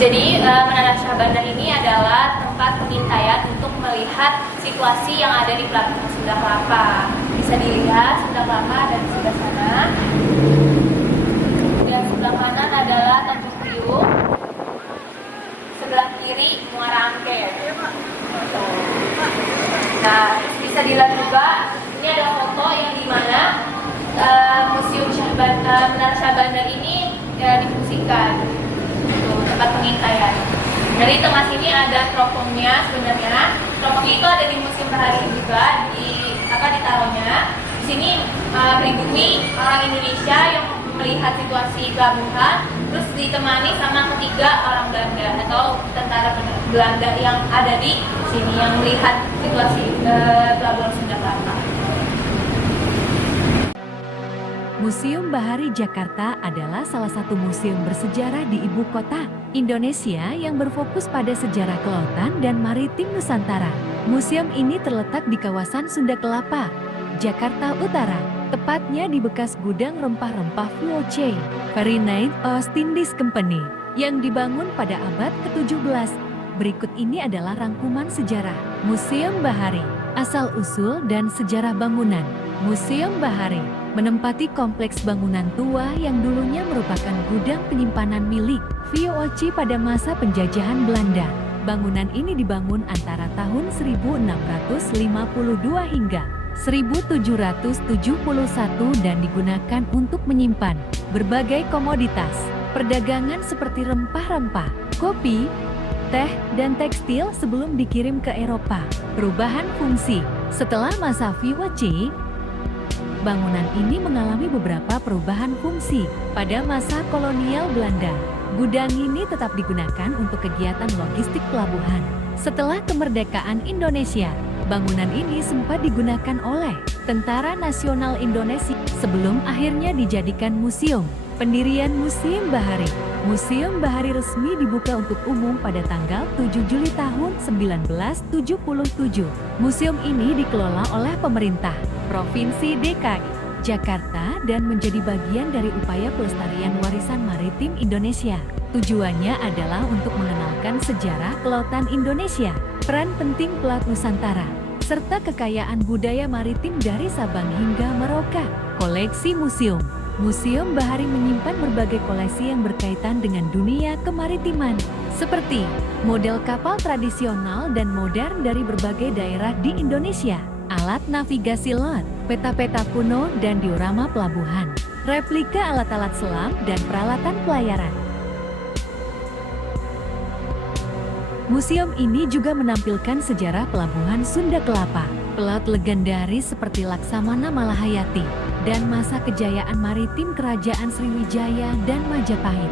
Jadi Menara Syah Bandar ini adalah tempat pengintaian untuk melihat situasi yang ada di Pelabuhan Sunda Kelapa. Bisa dilihat Sunda Kelapa ada di sebelah sana. Dan sebelah kanan adalah Tanjung Priuk. Sebelah kiri Muara Angke. Nah, bisa dilihat juga ini ada foto yang dimana Museum Menara Syah Bandar ini difungsikan untuk tempat pengintaian. Dari tengah sini ada teropongnya sebenarnya. Teropongnya itu ada di Museum Bahari juga ditaruhnya. Di sini pribumi orang Indonesia yang melihat situasi pelabuhan, terus ditemani sama ketiga orang Belanda atau tentara Belanda yang ada di sini yang melihat situasi pelabuhan Sunda Kelapa. Museum Bahari Jakarta adalah salah satu museum bersejarah di ibu kota Indonesia yang berfokus pada sejarah kelautan dan maritim Nusantara. Museum ini terletak di kawasan Sunda Kelapa, Jakarta Utara, tepatnya di bekas gudang rempah-rempah VOC, Varinate East Indies Company, yang dibangun pada abad ke-17. Berikut ini adalah rangkuman sejarah Museum Bahari, asal-usul dan sejarah bangunan. Museum Bahari menempati kompleks bangunan tua yang dulunya merupakan gudang penyimpanan milik VOC pada masa penjajahan Belanda. Bangunan ini dibangun antara tahun 1652 hingga 1771 dan digunakan untuk menyimpan berbagai komoditas perdagangan seperti rempah-rempah, kopi, teh, dan tekstil sebelum dikirim ke Eropa. Perubahan fungsi setelah masa VOC, bangunan ini mengalami beberapa perubahan fungsi. Pada masa kolonial Belanda, gudang ini tetap digunakan untuk kegiatan logistik pelabuhan. Setelah kemerdekaan Indonesia, bangunan ini sempat digunakan oleh Tentara Nasional Indonesia sebelum akhirnya dijadikan museum. Pendirian Museum Bahari. Museum Bahari resmi dibuka untuk umum pada tanggal 7 Juli tahun 1977. Museum ini dikelola oleh pemerintah Provinsi DKI Jakarta dan menjadi bagian dari upaya pelestarian warisan maritim Indonesia. Tujuannya adalah untuk mengenalkan sejarah kelautan Indonesia, peran penting Pelaut Nusantara, serta kekayaan budaya maritim dari Sabang hingga Merauke. Koleksi museum. Museum Bahari menyimpan berbagai koleksi yang berkaitan dengan dunia kemaritiman, seperti model kapal tradisional dan modern dari berbagai daerah di Indonesia, alat navigasi laut, peta-peta kuno dan diorama pelabuhan, replika alat-alat selam dan peralatan pelayaran. Museum ini juga menampilkan sejarah pelabuhan Sunda Kelapa, pelaut legendaris seperti Laksamana Malahayati, dan masa kejayaan maritim Kerajaan Sriwijaya dan Majapahit.